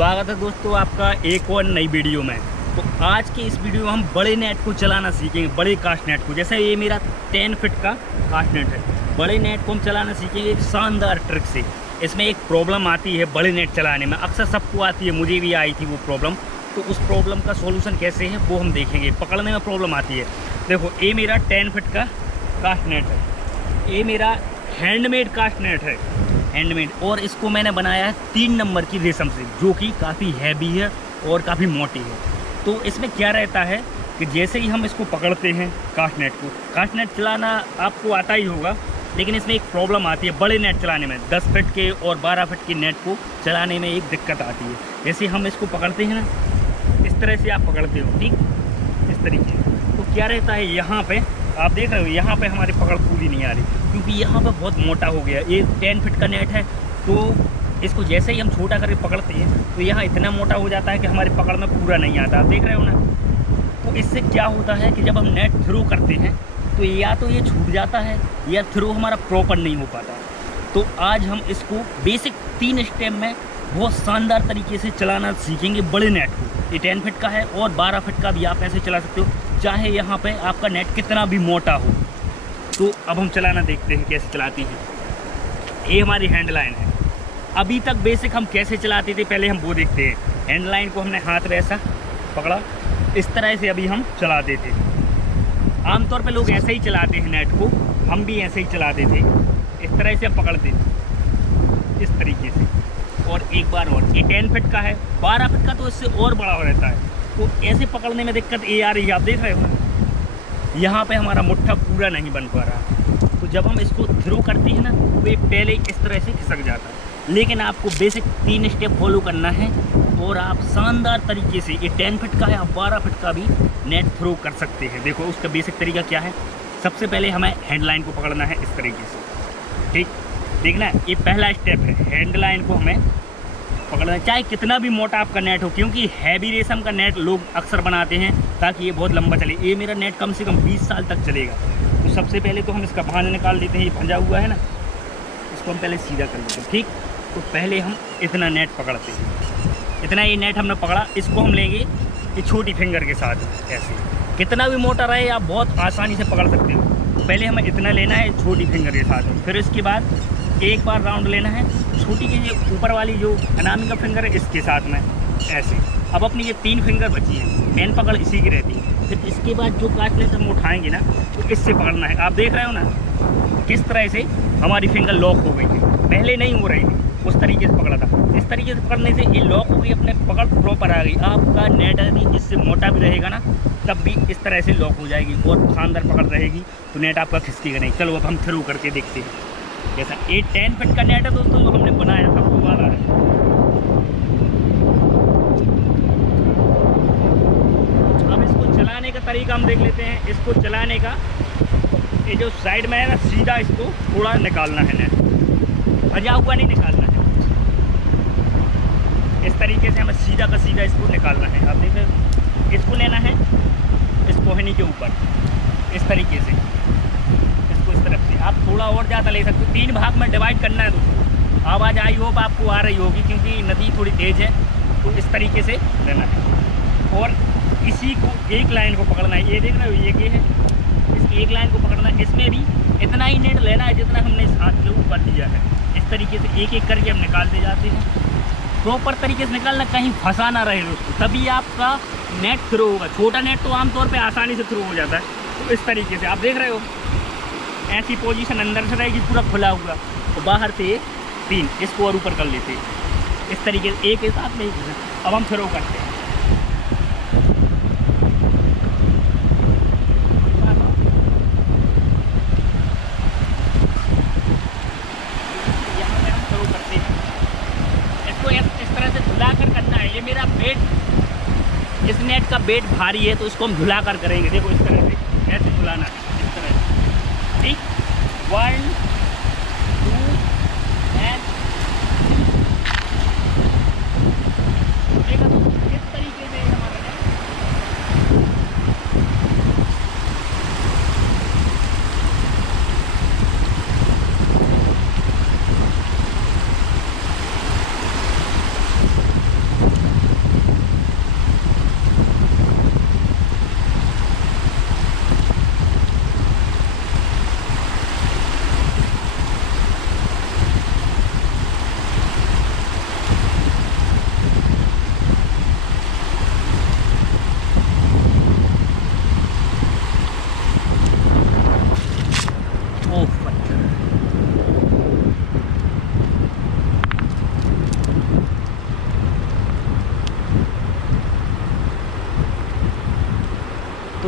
स्वागत है दोस्तों आपका एक और नई वीडियो में। तो आज के इस वीडियो में हम बड़े नेट को चलाना सीखेंगे, बड़े कास्ट नेट को। जैसे ये मेरा 10 फीट का कास्ट नेट है, बड़े नेट को हम चलाना सीखेंगे एक शानदार ट्रिक से। इसमें एक प्रॉब्लम आती है बड़े नेट चलाने में, अक्सर सबको आती है, मुझे भी आई थी वो प्रॉब्लम। तो उस प्रॉब्लम का सोल्यूशन कैसे है वो हम देखेंगे। पकड़ने में प्रॉब्लम आती है। देखो ये मेरा 10 फीट का कास्ट नेट है, ये मेरा हैंडमेड कास्ट नेट है, हैंडमेड। और इसको मैंने बनाया है 3 नंबर की रेशम से, जो कि काफ़ी हैवी है और काफ़ी मोटी है। तो इसमें क्या रहता है कि जैसे ही हम इसको पकड़ते हैं कास्ट नेट को, कास्ट नेट चलाना आपको आता ही होगा, लेकिन इसमें एक प्रॉब्लम आती है बड़े नेट चलाने में। 10 फीट के और 12 फीट के नेट को चलाने में एक दिक्कत आती है। जैसे हम इसको पकड़ते हैं ना, इस तरह से आप पकड़ते हो, ठीक इस तरीके से। तो क्या रहता है, यहाँ पे आप देख रहे हो, यहाँ पे हमारी पकड़ पूरी नहीं आ रही, क्योंकि यहाँ पे बहुत मोटा हो गया। ये 10 फीट का नेट है, तो इसको जैसे ही हम छोटा करके पकड़ते हैं तो यहाँ इतना मोटा हो जाता है कि हमारी पकड़ में पूरा नहीं आता। आप देख रहे हो ना। तो इससे क्या होता है कि जब हम नेट थ्रो करते हैं तो या तो ये छूट जाता है या थ्रो हमारा प्रॉपर नहीं हो पाता। तो आज हम इसको बेसिक 3 स्टेप में बहुत शानदार तरीके से चलाना सीखेंगे बड़े नेट को। ये 10 फीट का है और 12 फीट का भी आप ऐसे चला सकते हो, चाहे यहाँ पे आपका नेट कितना भी मोटा हो। तो अब हम चलाना देखते हैं कैसे चलाती हैं। ये हमारी हैंड लाइन है। अभी तक बेसिक हम कैसे चलाते थे पहले हम वो देखते हैं। हैंड लाइन को हमने हाथ में ऐसा पकड़ा, इस तरह से अभी हम चलाते थे। आमतौर पे लोग ऐसे ही चलाते हैं नेट को, हम भी ऐसे ही चलाते थे। इस तरह से हम पकड़ते थे, इस तरीके से। और एक बार और, ये 10 फीट का है, 12 फीट का तो इससे और बड़ा हो रहता है। तो ऐसे पकड़ने में दिक्कत ये आ रही है, आप देख रहे हो ना, यहाँ पे हमारा मुट्ठा पूरा नहीं बन पा रहा। तो जब हम इसको थ्रो करते हैं ना, तो ये पहले इस तरह से खिसक जाता है। लेकिन आपको बेसिक 3 स्टेप फॉलो करना है और आप शानदार तरीके से, ये 10 फीट का है, आप 12 फीट का भी नेट थ्रो कर सकते हैं। देखो उसका बेसिक तरीका क्या है। सबसे पहले हमें हैंड लाइन को पकड़ना है इस तरीके से, ठीक। देखना ये पहला स्टेप है, हैंड लाइन को हमें पकड़ना है, चाहे कितना भी मोटा आपका नेट हो, क्योंकि हैवी रेशम का नेट लोग अक्सर बनाते हैं ताकि ये बहुत लंबा चले। ये मेरा नेट कम से कम 20 साल तक चलेगा। तो सबसे पहले तो हम इसका भांजा निकाल देते हैं, ये भंजा हुआ है ना, इसको हम पहले सीधा कर लेते हैं, ठीक। तो पहले हम इतना नेट पकड़ते हैं, इतना ये नेट हमने पकड़ा, इसको हम लेंगे ये छोटी फिंगर के साथ ऐसे। कितना भी मोटा रहे आप बहुत आसानी से पकड़ सकते हो। तो पहले हमें इतना लेना है छोटी फिंगर के साथ, फिर इसके बाद एक बार राउंड लेना है छोटी की, ये ऊपर वाली जो अनामिका फिंगर है इसके साथ में ऐसे। अब अपनी ये 3 फिंगर बची है, मेन पकड़ इसी की रहती है। फिर इसके बाद जो कास्ट नेट हम उठाएंगे ना, तो इससे पकड़ना है। आप देख रहे हो ना किस तरह से हमारी फिंगर लॉक हो गई है, पहले नहीं हो रही थी, उस तरीके से पकड़ा था। इस तरीके से पकड़ने से ये लॉक हो गई, अपने पकड़ प्रॉपर आ गई। आपका नेट यदि इससे मोटा भी रहेगा ना, तब भी इस तरह से लॉक हो जाएगी और शानदार पकड़ रहेगी, तो नेट आपका खिसकेगा नहीं। चलो अब हम थ्रू करके देखते हैं। जैसा ये 10 फीट का नेट है दोस्तों, जो हमने बनाया था वो वाला है। अब इसको चलाने का तरीका हम देख लेते हैं। इसको चलाने का, ये जो साइड में है ना, सीधा इसको थोड़ा निकालना है, नेट भजा हुआ नहीं निकालना है। इस तरीके से हमें सीधा का सीधा इसको निकालना है। आप देखें, इसको लेना है इस कोहनी के ऊपर, इस तरीके से इसको इस तरफ से। आप थोड़ा और ज़्यादा ले सकते हो, 3 भाग में डिवाइड करना है दोस्तों। आवाज़ आई होप आपको आ रही होगी, क्योंकि नदी थोड़ी तेज़ है। तो इस तरीके से लेना है और इसी को एक लाइन को पकड़ना है। ये देख रहे हो, ये है, इस एक लाइन को पकड़ना है। इसमें भी इतना ही नेट लेना है जितना हमने इस हाथ के ऊपर दिया है। इस तरीके से एक एक करके हम निकालते जाते हैं। प्रॉपर तरीके से निकालना, कहीं फंसा ना रहे दोस्तों, तभी आपका नेट थ्रो होगा। छोटा नेट तो आमतौर पे आसानी से थ्रो हो जाता है। तो इस तरीके से आप देख रहे हो, ऐसी पोजीशन अंदर से रहेगी, पूरा खुला हुआ, और बाहर से 3 इसको और ऊपर कर लेते हैं। इस तरीके से एक साथ नहीं। अब हम थ्रो करते हैं। ये मेरा वेट, इस नेट का वेट भारी है, तो इसको हम झुला कर करेंगे। देखो इस तरह से ऐसे झुलाना है, इस तरह से, ठीक। 1 2 एंड देखा तो इस तरीके से हमारा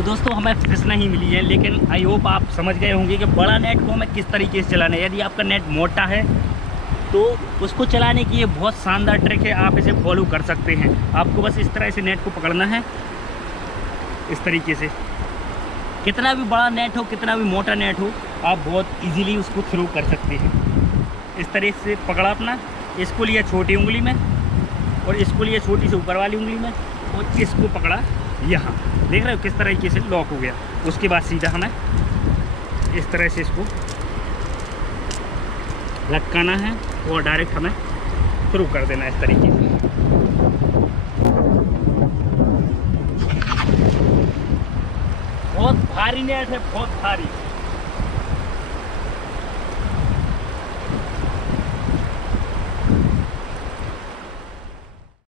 तो दोस्तों हमें फिश नहीं मिली है, लेकिन आई होप आप समझ गए होंगे कि बड़ा नेट को हमें किस तरीके से चलाना है। यदि आपका नेट मोटा है तो उसको चलाने की ये बहुत शानदार ट्रिक है, आप इसे फॉलो कर सकते हैं। आपको बस इस तरह से नेट को पकड़ना है, इस तरीके से। कितना भी बड़ा नेट हो, कितना भी मोटा नेट हो, आप बहुत इजीली उसको थ्रो कर सकते हैं। इस तरह से पकड़ा अपना, इसको लिया छोटी उंगली में और इसको लिया छोटी से ऊपर वाली उंगली में और इसको पकड़ा यहाँ। देख रहे हो किस तरीके से लॉक हो गया। उसके बाद सीधा हमें इस तरह से इसको लटकाना है और डायरेक्ट हमें थ्रू कर देना है इस तरीके से। बहुत भारी नेट है, बहुत भारी।